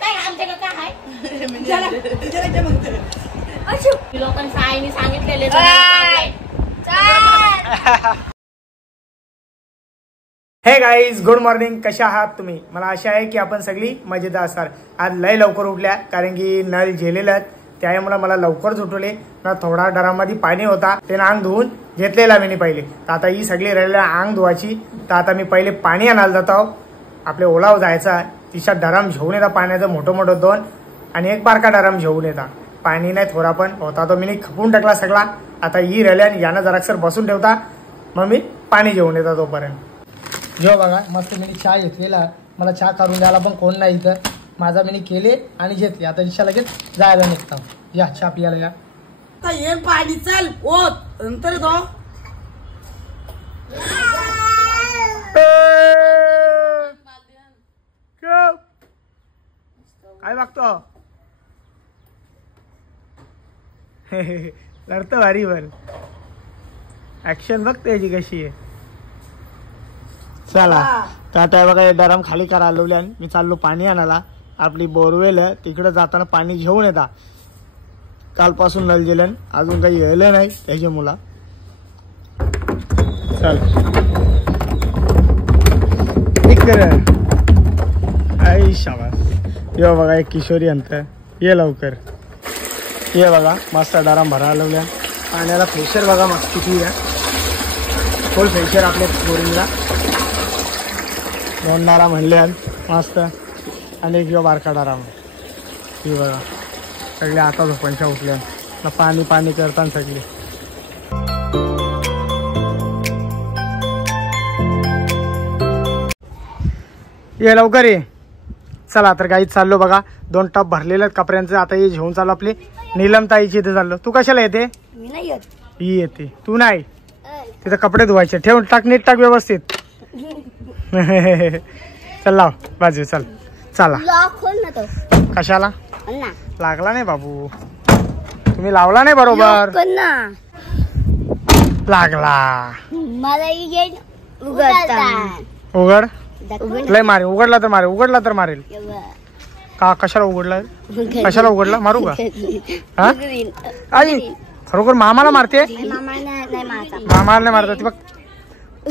काय आमच्याकडे काय आहे लोकांनी आईने सांगितलेले हे गाईज गुड मॉर्निंग, कशा आहात तुम्ही? मला आशा आहे की आपण सगळी मजेत असाल. आज लय लवकर उठल्या कारण की नळ झेलेलं त्यामुळे मला लवकर उठवले ना. थोडा डरामध्ये पाणी होता ते अंग धुवून घेतलेला मी पहिले. तर आता ही सगळी राहिलेला अंग धुवायची. तर आता मी पहिले पाणी आणायला जातो. आपले ओलाव जायचा तिच्या डराम घेऊन येतात पाण्याचं मोठं मोठं 2 आणि एक बारका डराम घेऊन येतात. पाणी नाही थोडा पण होता तो मी खपून टाकला सगळा. आता ही राहिल्या आणि यानं जरासर बसून ठेवता मग मी पाणी घेऊन येतात तोपर्यंत. जो बघा मस्त मी चहा घेतलेला. मला चहा करून द्यायला पण कोण नाही इथं. माझा मी केले आणि घेतले. आता दिशा लगेच जायला निघतो. या चहा पियाला या. ये पाणी चाल ओत नंतर तो काय बघतो लढत भारी वर ऍक्शन बघते याची कशी आहे. चला आता बघा डरम खाली करा लावल्या. मी चाललो पाणी आणायला. आपली बोरवेल तिकडे जाताना पाणी घेऊन येता. कालपासून नल गेलं अजून काही येलं नाही त्याच्या मुला. चल आई शाबास. ये बघा एक किशोरी अंतर ये लवकर ये बघा मस्त डरम भरायला लावल्या. पाण्याला फ्रेशर बघा मस्त किती आहे. फुल फ्रेशर आपल्या बोरिंगला 2 डारा म्हणले मस्त आणि एक बारका डारा. ही बघा सगळे आता झोपांच्या उठल्या ना. पाणी पाणी करताना सगळे ये लवकर ये. चला तर गाईत चाललो बघा. 2 टप भरलेले कपड्यांचे. आता हे घेऊन चाललो आपली नीलम ताईची इथे चाललो. तू कशाला येते? ही येते तू नाही. तिथे कपडे धुवायचे. ठेवून टाक नीट टाक व्यवस्थित. चल लाव बाजू चल. चला कशाला लागला नाही बाबू. तुम्ही लावला नाही बरोबर. लागला उघड लय मारेल. उघडला तर मारेल. उघडला तर मारेल का? कशाला उघडला? कशाला उघडला? मारू का? हा आई खरोखर मामाला मारते? मामाला नाही मारते बघ.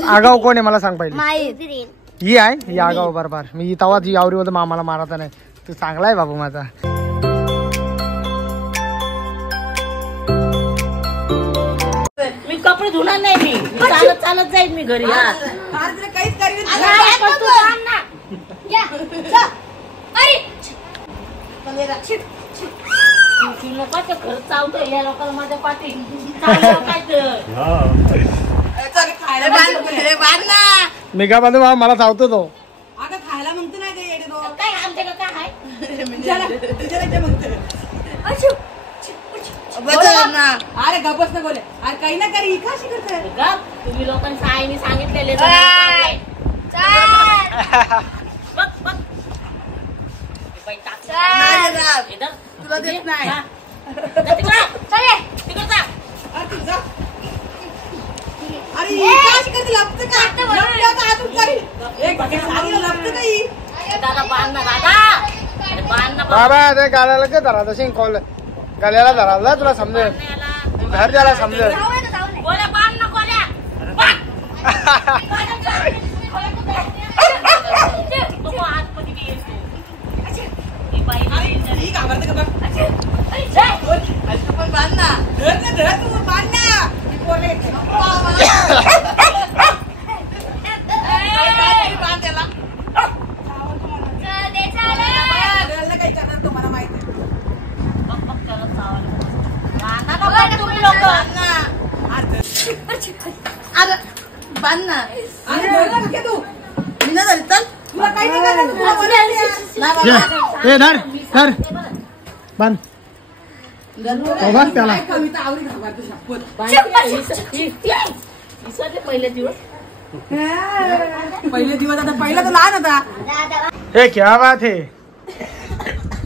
आगाव कोण आहे मला सांग पाहिजे. ही आहे ही आगाव बरोबर. मी तवा ती आवरी होतं मामाला मारता नाही. तू चांगला आहे बाबू माझा. मी कपडे धुणार नाही. मी चालत चालत जाईल मी घरी. काहीच घर चावतो या लोकांना माझ्या पाठी. मी का बांधू बाबा मला चावतो तो. आता खायला म्हणतो नाही ते येडे तो. काय आमच्याकडे काय आहे अरे गपच ना बोले. अरे काही ना काही कशी करते. तुम्ही लोकांनी आईने सांगितलेले तुला देत नाही. अरे कशी करते लपत बाबा ते गाल्याला काय धरा तशी खोल गाल्याला धराला तुला समजेल. घर त्याला समजेल. पहिले दिवस आता पहिला तर लहान होता. हे क्या बात है.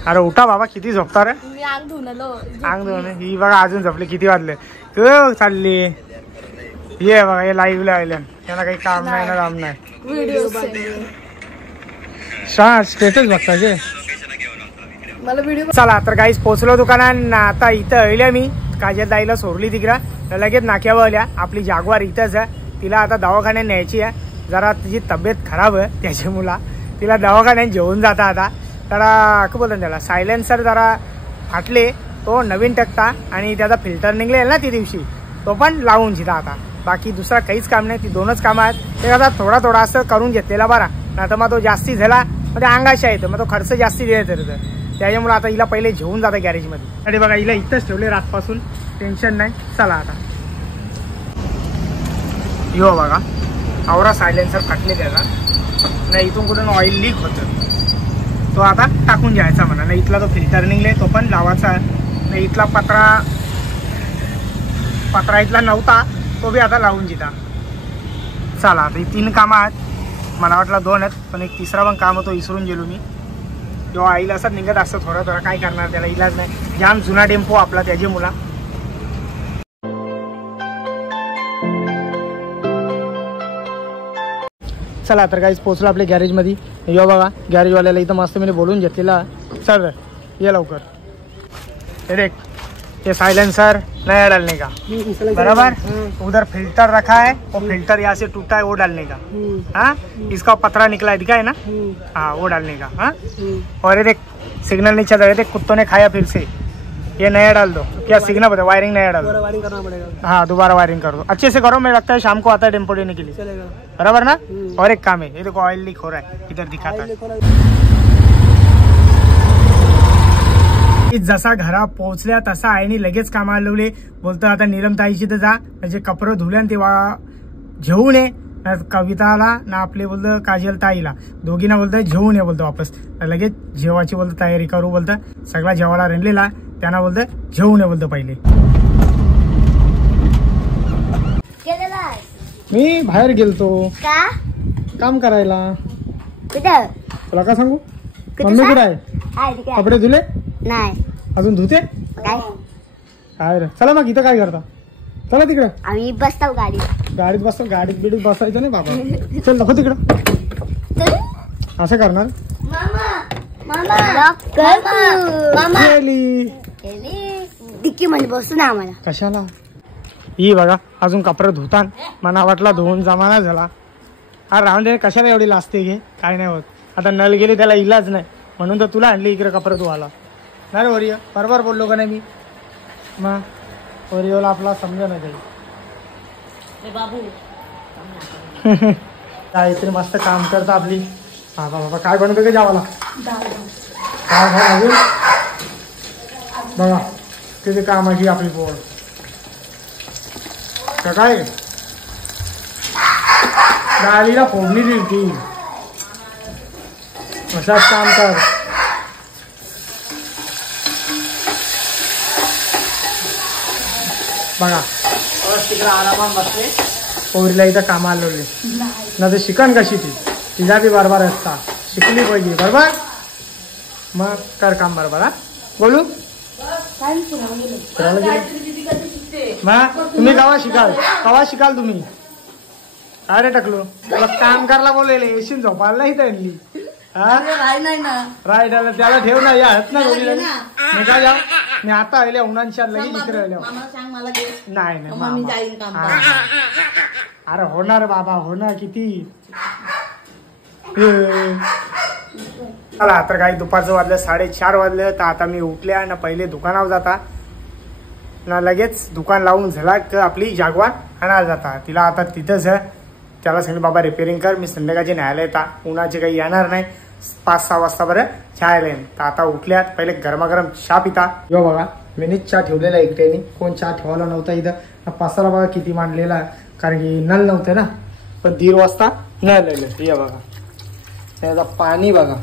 अरे उठा बाबा किती झोपता रे. अंग धुवून ही बघा अजून झोपले. किती वाजले तू चालली. ये बघा हे लाईव्ह ला आल्या. त्यांना काही काम नाही ना काम नाही. स्टेटस बघता जे मला व्हिडिओ. चला तर काहीच पोचलो दुकानात. आता इथं अळल्या मी काजल ताईला सोडली तिकडं. लगेच नाक्यावर आल्या. आपली जागवार इथंच आहे. तिला आता दवाखान्यात न्यायची आहे. जरा तिची तब्येत खराब आहे त्याच्यामुळं तिला दवाखान्यात घेऊन जाता. आता जरा काय बोलतात त्याला सायलेन्सर जरा फाटले तो नवीन टाकता आणि त्याचा फिल्टर निघलेला ना ती दिवशी तो पण लावून जिता. आता बाकी दुसरा काहीच काम नाही. ती दोनच कामं आहेत. ते आता थोडा असं करून घेतलेला बरा. नाही तर मग तो जास्ती झाला मग ते अंगाशा येतं मग तो खर्च जास्ती द्यायचा तर त्याच्यामुळे आता हिला पहिले घेऊन जाता गॅरेजमध्ये. अरे बघा हिला इथंच ठेवले रातपासून. टेन्शन नाही. चला आता यो बघा आवरा सायलेन्सर फाटले त्याचा. नाही इथून कुठून ऑइल लीक होतं तो आता टाकून जायचा म्हणा. नाही इथला तो फिल्टर निघले तो पण लावायचा. नाही इथला पत्रा इथला नव्हता तो बी आता लावून जिता. चला आता ही 3 कामं आहेत. मला वाटलं 2 आहेत पण एक तिसरा पण काम होतो विसरून गेलो मी. जेव्हा आईला असं निघत असतं थोडं काय करणार त्याला इलाज नाही. जाम जुना टेम्पो आपला त्याची मुला. चला तर काहीच पोचलो आपल्या गॅरेजमध्ये. यो बघा गॅरेजवाल्याला इथं मस्त मी बोलून घेतलेला. सर ये लवकर. ये देख ये साइलेंसर नया डालने का बराबर. उधर फिल्टर रखा है वो फिल्टर यहाँ से टूटा है वो डालने का. हाँ इसका पतरा निकला है दिखा है ना. हाँ वो डालने का. हाँ और ये देख सिग्नल नहीं चल रहा है. देख कुत्तों ने खाया फिर से. ये नया डाल दो. क्या सिग्नल बता वायरिंग नया डाल दो. वायरिंग करना पड़ेगा. हाँ दोबारा वायरिंग कर दो. अच्छे से करो. मैं लगता है शाम को आता है टेम्पो लेने के लिए. चलेगा बराबर ना. और एक काम है ये देखो ऑयल लीक हो रहा है इधर दिखाता है. जसा घरा पोहोचल्या तसा आईने लगेच कामाला लावले. बोलतो आता नीलमताईची तर जा म्हणजे कपडे धुले तेव्हा घेऊन ये. कविताला ना आपले बोलतं काजल ताईला दोघींना बोलतं घेऊन ये बोलतो वापस. लगेच जेवाची बोलतं तयारी करू बोलतं. सगळा जेवायला रंगलेला त्यांना बोलतं घेऊन ये बोलतं पहिले. मी बाहेर गेलतो का काम करायला. कुठं तुला का सांगू मम्मी कुठं आहे. कपडे धुले नाही अजून धुते काय. काय रे चला मग इथं काय करता. चला तिकडं आम्ही बसतो गाडीत बसतो. गाडीत बिडीत बसायचं नाही बाबा. चल नको तिकडं असं करणार. डिक्की मध्ये बसू ना आम्हाला कशाला. ही बघा अजून कपडे धुतान मना वाटला धुवून जमाना झाला. हा राहून दे कशाला एवढी लाजते घे काय नाही होत. आता नल गेली त्याला इलाज नाही म्हणून तर तुला आणली इकडे कपडे धुवायला. नाही रे ओरियो बरोबर बोललो का नाही मी. मग ओरियोला आपला समजा नाही काही. बाबू इथे मस्त काम करता आपली. बाबा बाबा काय बनवतो का जेवायला. काय अजून बघा किती कामाची आपली पोळ. काय डाळीला फोडणी दिली ती. असाच काम कर. बघा तिकडे आरामात बसले. पोरीला इथं कामाला लावले ना तर शिकण कशी ती तिला बी बरोबर असता शिकली पाहिजे बरोबर. मग कर काम बरोबर. हा बोलू तुम्ही कवा शिकाल तुम्ही. काय रे टाकलो तुला काम करायला बोलले येशील झोपायला नाही तर आणली. राईट आला त्याला ठेव ना या हत ना गोळीला. मी काय जाऊ मी आता आले उन्हांच्या लगेच इकडे आल्या. नाही नाही अरे होणार बाबा होणार किती. चला तर काही दुपारचं वाजलं 4:30 वाजलं. तर आता मी उठल्या ना पहिले दुकानावर जाता ना लगेच दुकान लावून झाला की आपली जागवार आणायला जाता. तिला आता तिथंच आहे. त्याला सांगितलं बाबा रिपेअरिंग कर मी संध्याकाळची न्यायला येता. उन्हाचे काही येणार नाही 5-6 वाजता बरं चहा येईल. तर आता उठल्यात पहिले गरमागरम चहा पिता. यो बघा मीनीच चहा ठेवलेला एकट्याने. कोण चहा ठेवायला नव्हता इथं. पसारा बघा किती मांडलेला कारण की नल नव्हते ना. पण 1:30 वाजता नल आले. या बघा त्याचा पाणी बघा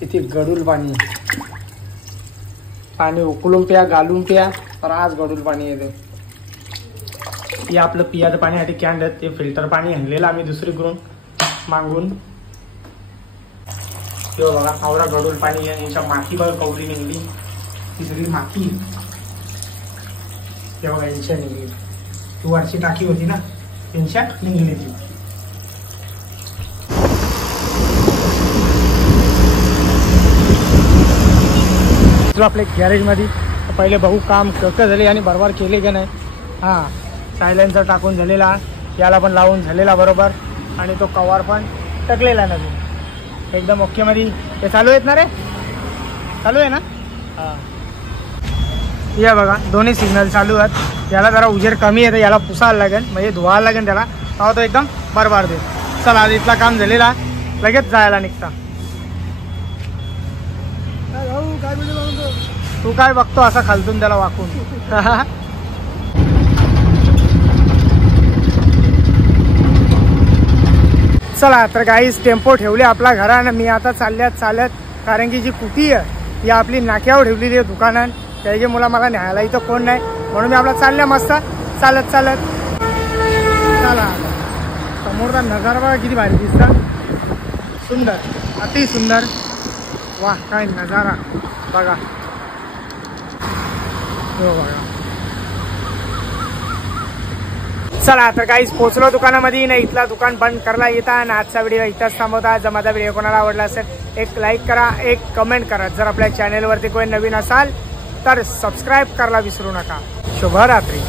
किती गडूल पाणी. पाणी उकळून प्या घालून प्या तर आज गडूल पाणी येते. हे आपलं पियाचं पाण्यासाठी कॅन्ड ते फिल्टर पाणी आणलेलं आम्ही दुसरीकडून मागून. तेव्हा बघा आवरा गडूल पाणी यांच्या माती बघा कवरी निघली. ती सगळी माती तेव्हा यांच्या निघली. ती वरची टाकी होती ना त्यांच्या निघली ती. पोचलो आपल्या गॅरेजमध्ये. पहिले भाऊ काम कसं झाले आणि बरोबर केले की नाही. हां सायलेन्सर टाकून झालेला, याला पण लावून झालेला बरोबर, आणि तो कवर पण टकलेला नवीन एकदम ओकेमध्ये. ते चालू आहेत ना रे, चालू आहे ना. हां या बघा दोन्ही सिग्नल चालू आहेत. याला जरा उजेर कमी आहे तर याला पुसायला लागेल, म्हणजे धुवायला लागेल त्याला, तेव्हा तो एकदम बरोबर दे. चला आज इथला काम झालेला, लगेच जायला निघता. तू काय बघतो असा खालतून त्याला वाकून. चला तर गाईस टेम्पो ठेवले आपला घरानं. मी आता चालत कारण की जी कुटी आहे ही आपली नाक्यावर ठेवलेली आहे दुकानात. त्याची मुलं मला न्यायला इथं कोण नाही, म्हणून मी आपला चालल्या मस्त चालत. चला समोरचा नजारा बघा किती भारी दिसतात, सुंदर, अति सुंदर. वाह काय नजारा बघा. हो बघा. चला तर काहीच पोचलो दुकानामध्ये. नाही इथला दुकान बंद करला येता. आणि आजचा व्हिडिओ इथंच थांबवता. जर माझा व्हिडिओ कोणाला आवडला असेल एक लाईक करा, एक कमेंट करा. जर आपल्या चॅनेलवरती कोणी नवीन असाल तर सबस्क्राईब करायला विसरू नका. शुभरात्री.